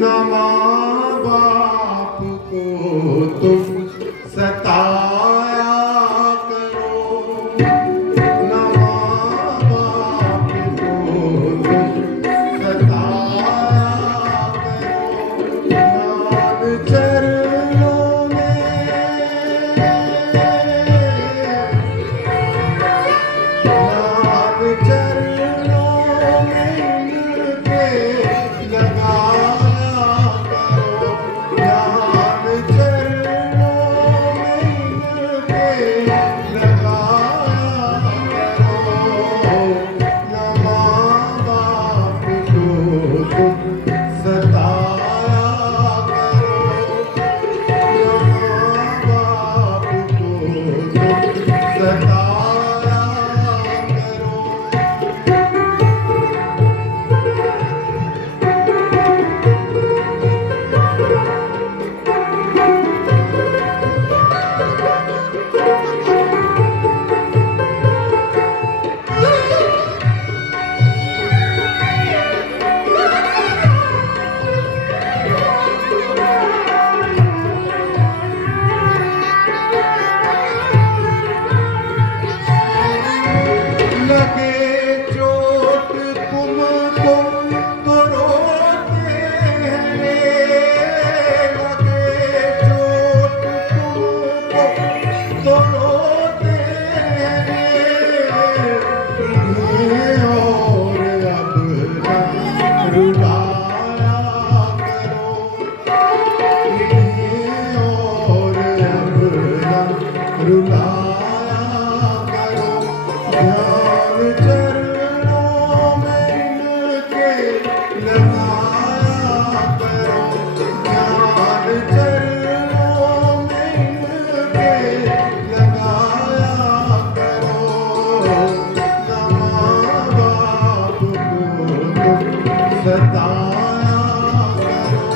ना माँ बाप को तुम सताया करो, ना माँ बाप को तुम सताया करो, ज्ञान चरणों में, ज्ञान चरणों में इनके लगाया करो, ज्ञान चरणों में इनके लगाया करो, ना माँ बाप को तुम सताया करो, ना माँ बाप को तुम सताया करो। लगे चोट तुमको तो रोते हैं, लगे चोट तुमको तो रोते हैं, इन्हें और अब न रुलाया करो, इन्हें और अब न रुलाया करो, ज्ञान चरणों में इनके लगाया करो, ज्ञान चरणों में इनके लगाया करो, ना माँ बाप को तुम सताया करो।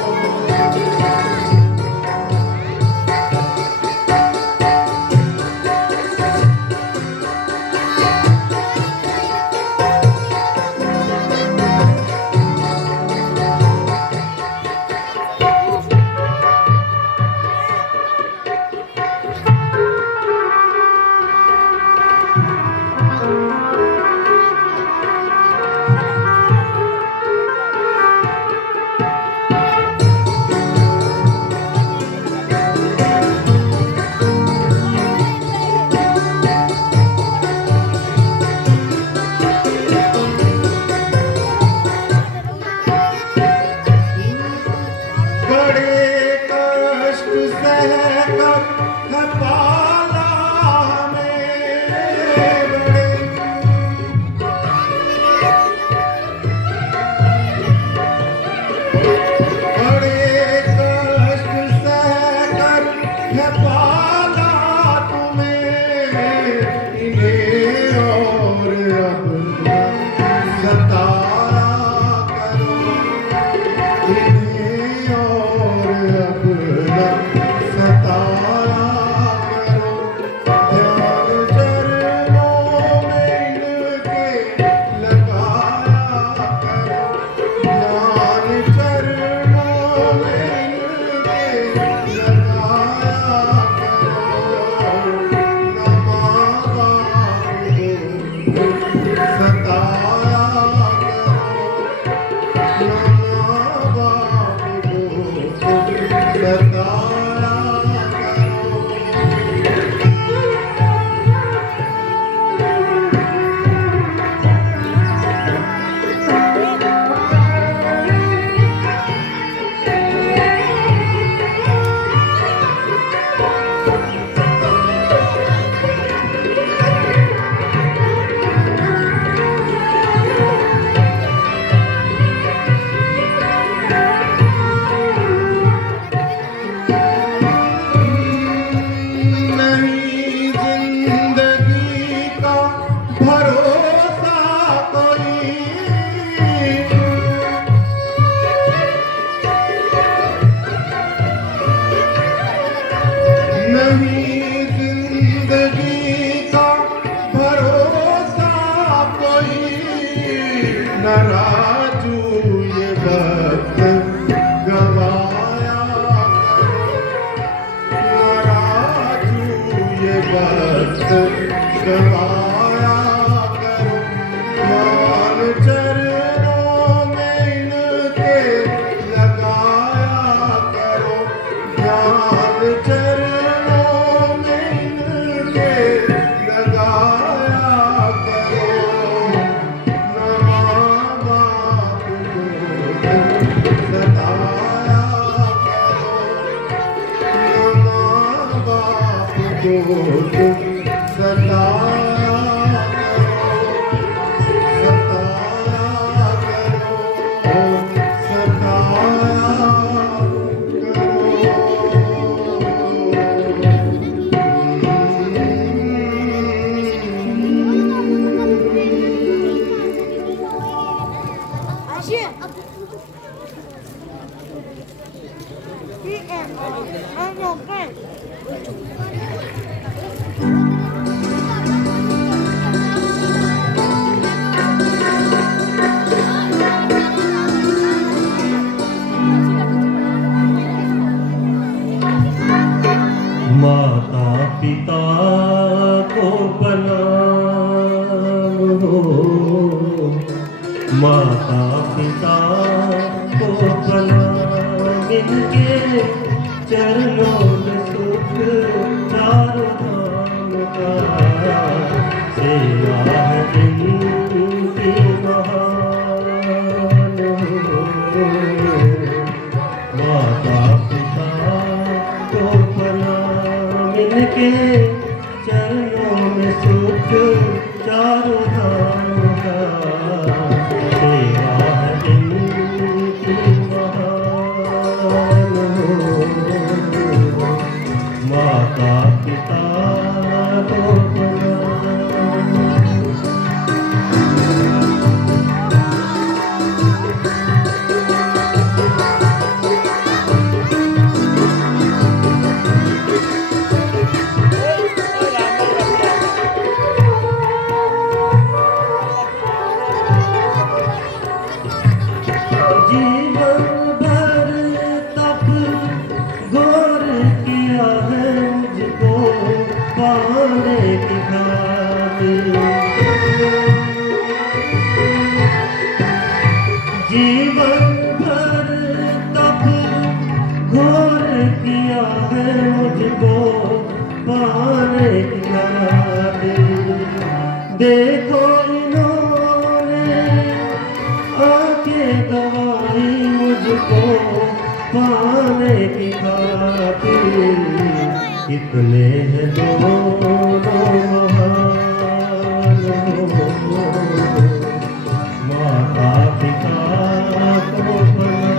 माता पिता को प्रणाम हो, माता पिता को प्रणाम, इनके चरणों में सुख चारों धाम का, सेवा है इनकी महान हो। माता पिता को प्रणाम, इनके चरणों में सुख चारों धाम का, सेवा है इनकी महान हो। माता पिता को प्रणाम। जीवन भर तप गौर किया है मुझको पाने की खातिर, जीवन भर तप गौर किया है मुझको पाने की खातिर। देखो इन्होंने आके गवाई मुझको पाने की खातिर, कितने हैं दोनों महान हो। माता पिता को प्रणाम।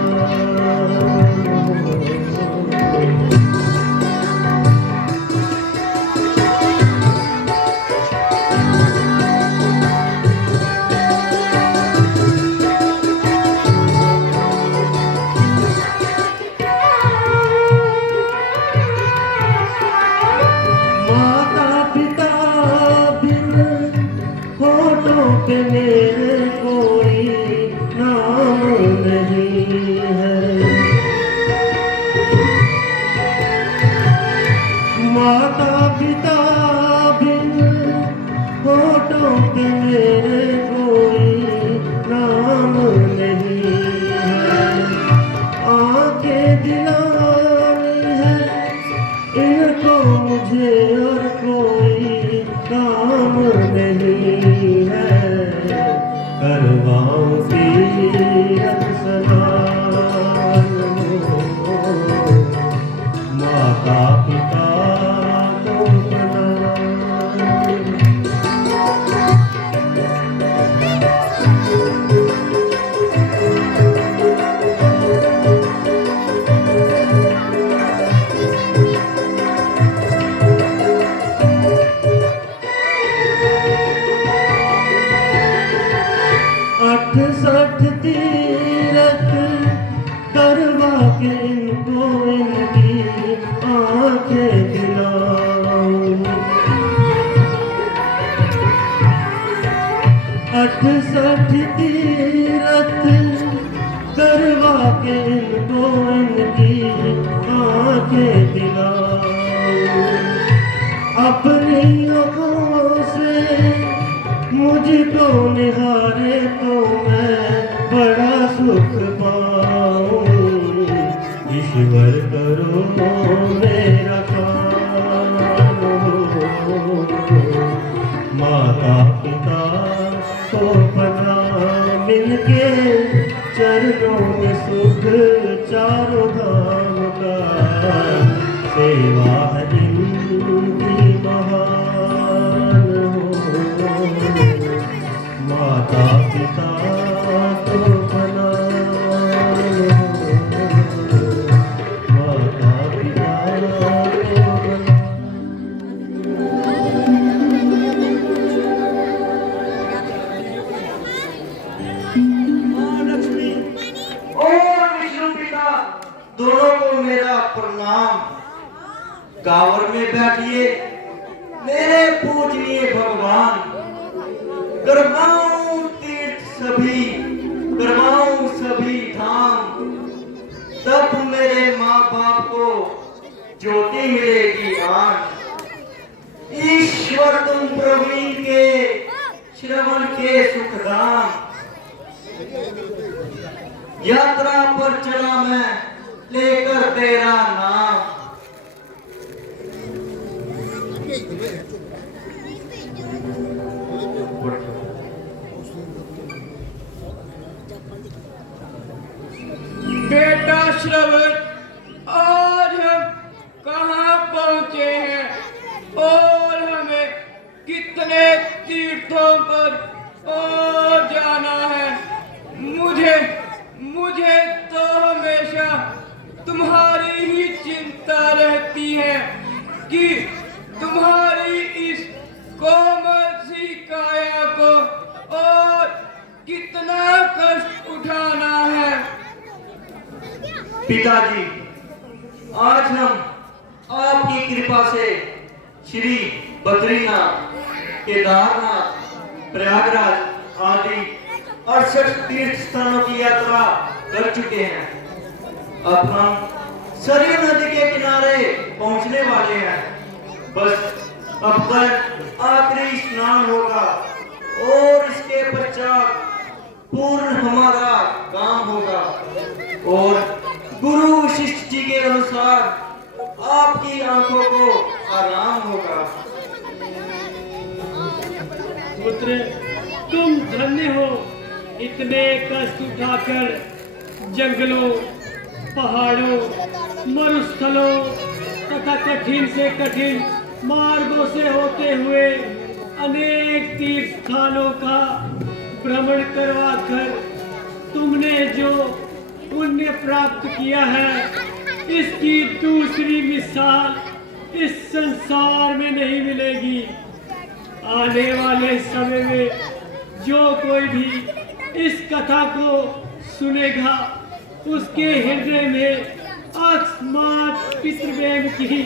माता पिता बिन होठों पे मेरे कोई नाम नहीं है। माता पिता बिन होठों पे मेरे कोई नाम नहीं है। आंखें दिलानी है इनको मुझे और कोई काम नहीं है। करवाऊं तीरथ स्नान हो, माता पिता को प्रणाम। 68 तीरथ करवा के इनको इनकी आंखें दिलाऊं। 68 तीरथ करवा के इनको इनकी आंखें दिलाऊं। अपनी आँखों से मुझको निहारे तो मैं बड़ा सुख पाऊं। ईश्वर करो मेरा काम हो। माता पिता को प्रणाम, इनके चरणों में सुख चारों धाम का, सेवा है इनकी पिता तो बना, माता पिता तो बना। माँ लक्ष्मी और विष्णु पिता दोनों को मेरा प्रणाम। कांवर में बैठिए मेरे पूजनीय भगवान। करवाऊं तीर्थ सभी, करवाऊं सभी धाम, तब मेरे माँ बाप को ज्योति मिलेगी आन। ईश्वर तुम प्रवीण के श्रवण के सुखधाम। यात्रा पर चला मैं लेकर तेरा नाम। बेटा श्रवण, आज हम कहाँ पहुँचे हैं और हमें कितने तीर्थों पर और जाना है। मुझे तो हमेशा तुम्हारी ही चिंता रहती है कि तुम्हारी इस कोमल सी काया को और कितना कष्ट उठाना है। पिताजी, आज हम आपकी कृपा से श्री बद्रीनाथ, केदारनाथ, प्रयागराज आदि 68 तीर्थ स्थानों की यात्रा कर चुके हैं। अब हम सरयू नदी के किनारे पहुंचने वाले हैं। बस अब कल आखिरी स्नान होगा और इसके पश्चात पूर्ण हमारा काम होगा और गुरु वशिष्ठ जी के अनुसार आपकी आंखों को आराम होगा। पुत्र, तुम धन्य हो। इतने कष्ट उठाकर जंगलों, पहाड़ों, मरुस्थलों तथा कठिन से कठिन मार्गों से होते हुए अनेक तीर्थ स्थानों का भ्रमण करवा कर तुमने जो पुण्य प्राप्त किया है, इसकी दूसरी मिसाल इस संसार में नहीं मिलेगी। आने वाले समय में जो कोई भी इस कथा को सुनेगा, उसके हृदय में अकस्मात पितृप्रेम की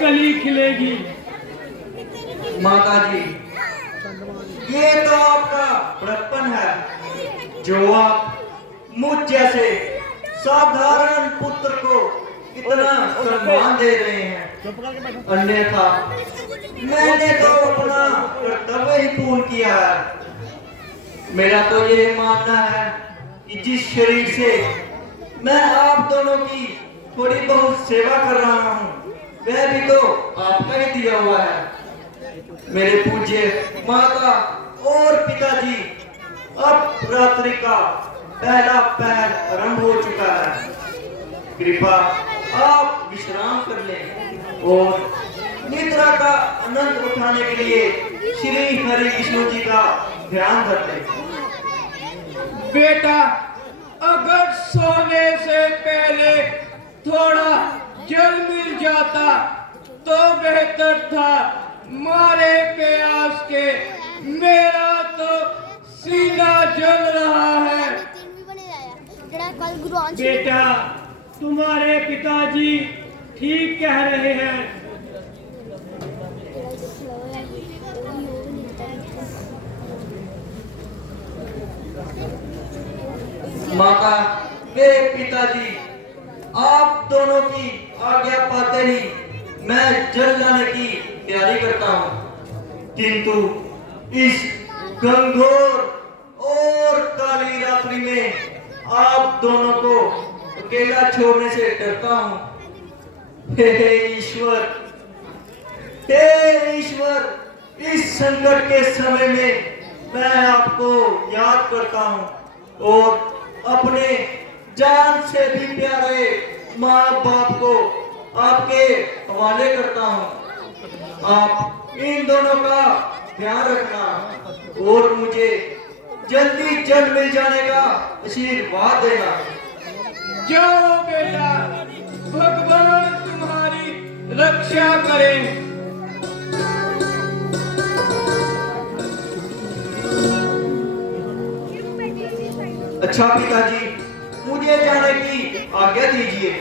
कली खिलेगी। माता जी, ये तो आपका बड़प्पन है जो आप मुझ जैसे साधारण पुत्र को इतना सम्मान दे रहे हैं। अन्यथा मैंने तो अपना कर्तव्य ही पूर्ण किया है। मेरा तो ये मानना है कि जिस शरीर से मैं आप दोनों की थोड़ी बहुत सेवा कर रहा हूँ, वह भी तो आपका ही दिया हुआ है। मेरे पूज्य माता और पिताजी, अब रात्रि का पहला पहर आरंभ हो चुका है। कृपा आप विश्राम कर लें और निद्रा का आनंद उठाने के लिए श्री हरि विष्णु जी का ध्यान करते। बेटा, अगर सोने से पहले थोड़ा जल मिल जाता तो बेहतर था। मारे प्यास के मेरा तो सीना जल रहा है। बेटा, तुम्हारे पिताजी ठीक कह रहे हैं। माता, मेरे पिताजी, आप दोनों की आज्ञा पाते ही मैं जल लाने की तैयारी करता हूँ, किंतु इस घनघोर और काली रात्रि में आप दोनों को अकेला छोड़ने से डरता हूँ। हे ईश्वर, हे ईश्वर, इस संकट के समय में मैं आपको याद करता हूँ और अपने जान से भी प्यारे माँ बाप को आपके हवाले करता हूँ। आप इन दोनों का ध्यान रखना और मुझे जल्दी जल मिल जाने का आशीर्वाद देना। जाओ बेटा, भगवान तुम्हारी रक्षा करें। अच्छा पिताजी, मुझे जाने की आज्ञा दीजिए।